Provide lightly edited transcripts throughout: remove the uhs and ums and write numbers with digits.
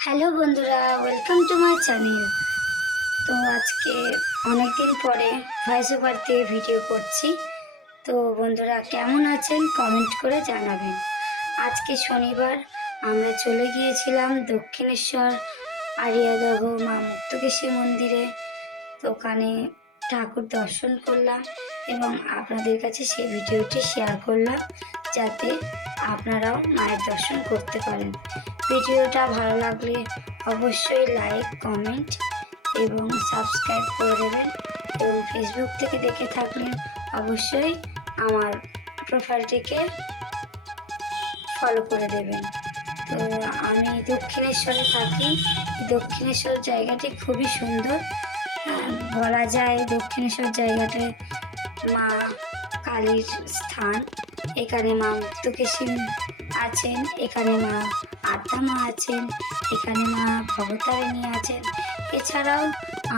Hello বন্ধুরা, welcome to my channel. তো আজকে অনেক দিন পরে ভয়েস ওভার দিয়ে ভিডিও করছি। তো বন্ধুরা কেমন আছেন কমেন্ট করে জানাবেন। আজকে শনিবার আমরা চলে গিয়েছিলাম দক্ষিণেশ্বর আরিয়াদহ মা মুক্তকেশী মন্দিরে। তো ওখানে ঠাকুর দর্শন করলাম এবং আপনাদের কাছে সেই ভিডিওটি শেয়ার করলাম, যাতে আপনারাও মায়ের দর্শন করতে পারেন। ভিডিওটা ভালো লাগলে অবশ্যই লাইক, কমেন্ট এবং সাবস্ক্রাইব করে দেবেন, এবং ফেসবুক থেকে দেখে থাকলে অবশ্যই আমার প্রোফাইলটিকে ফলো করে দেবেন। তো আমি দক্ষিণেশ্বরে থাকি। দক্ষিণেশ্বর জায়গাটি খুবই সুন্দর। বলা যায় দক্ষিণেশ্বর জায়গাতে মা কালীর স্থান। এখানে মা মুক্তকেশী আছেন, এখানে মা আদ্যা মা আছেন, এখানে মা ভবতারিণী আছেন। এছাড়াও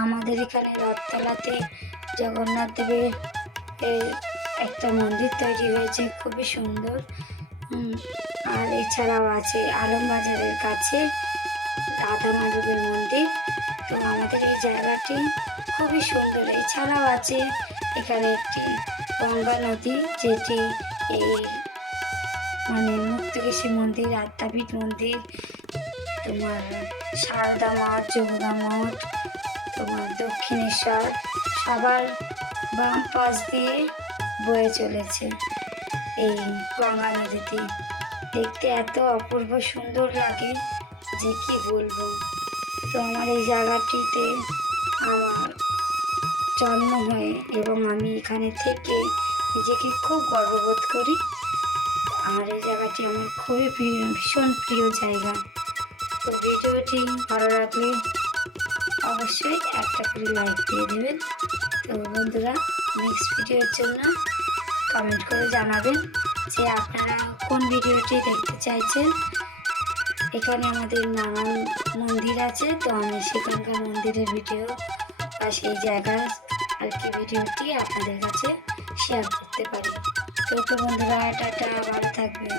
আমাদের এখানে রথতলাতে জগন্নাথ দেবের একটা মন্দির তৈরি হয়েছে, খুবই সুন্দর। আর এছাড়াও আছে আলমবাজারের কাছে রাধা মাধবের মন্দির। তো আমাদের এই জায়গাটি খুবই সুন্দর। এছাড়াও আছে এখানে একটি গঙ্গা নদী, যেটি এই মুক্তকেশী মন্দির, আদ্যাপীঠ মন্দির, তোমার সারদা মঠ, যমুনা মঠ, তোমার দক্ষিণেশ্বর, সবার বাম পাশ দিয়ে বয়ে চলেছে এই গঙ্গা নদীটি। দেখতে এত অপূর্ব সুন্দর লাগে যে কি বলবো। তো আমার এই জায়গাটিতে আমার জন্ম হয়ে এবং আমি এখানে থেকে নিজেকে খুব গর্ববোধ করি। আর এই জায়গাটি আমার খুবই ভীষণ প্রিয় জায়গা। তো ভিডিওটি ভালো লাগলে অবশ্যই একটা করে লাইক দিয়ে দেবেন। তো বন্ধুরা, নেক্সট ভিডিওর জন্য কমেন্ট করে জানাবেন যে আপনারা কোন ভিডিওটি দেখতে চাইছেন। এখানে আমাদের নানান মন্দির আছে, তো আমি সেখানকার মন্দিরের ভিডিও বা সেই জায়গার ভিডিওটি আপনাদের কাছে শেয়ার করতে পারি। তো বন্ধুরা, টাটা, ভালো থাকবেন।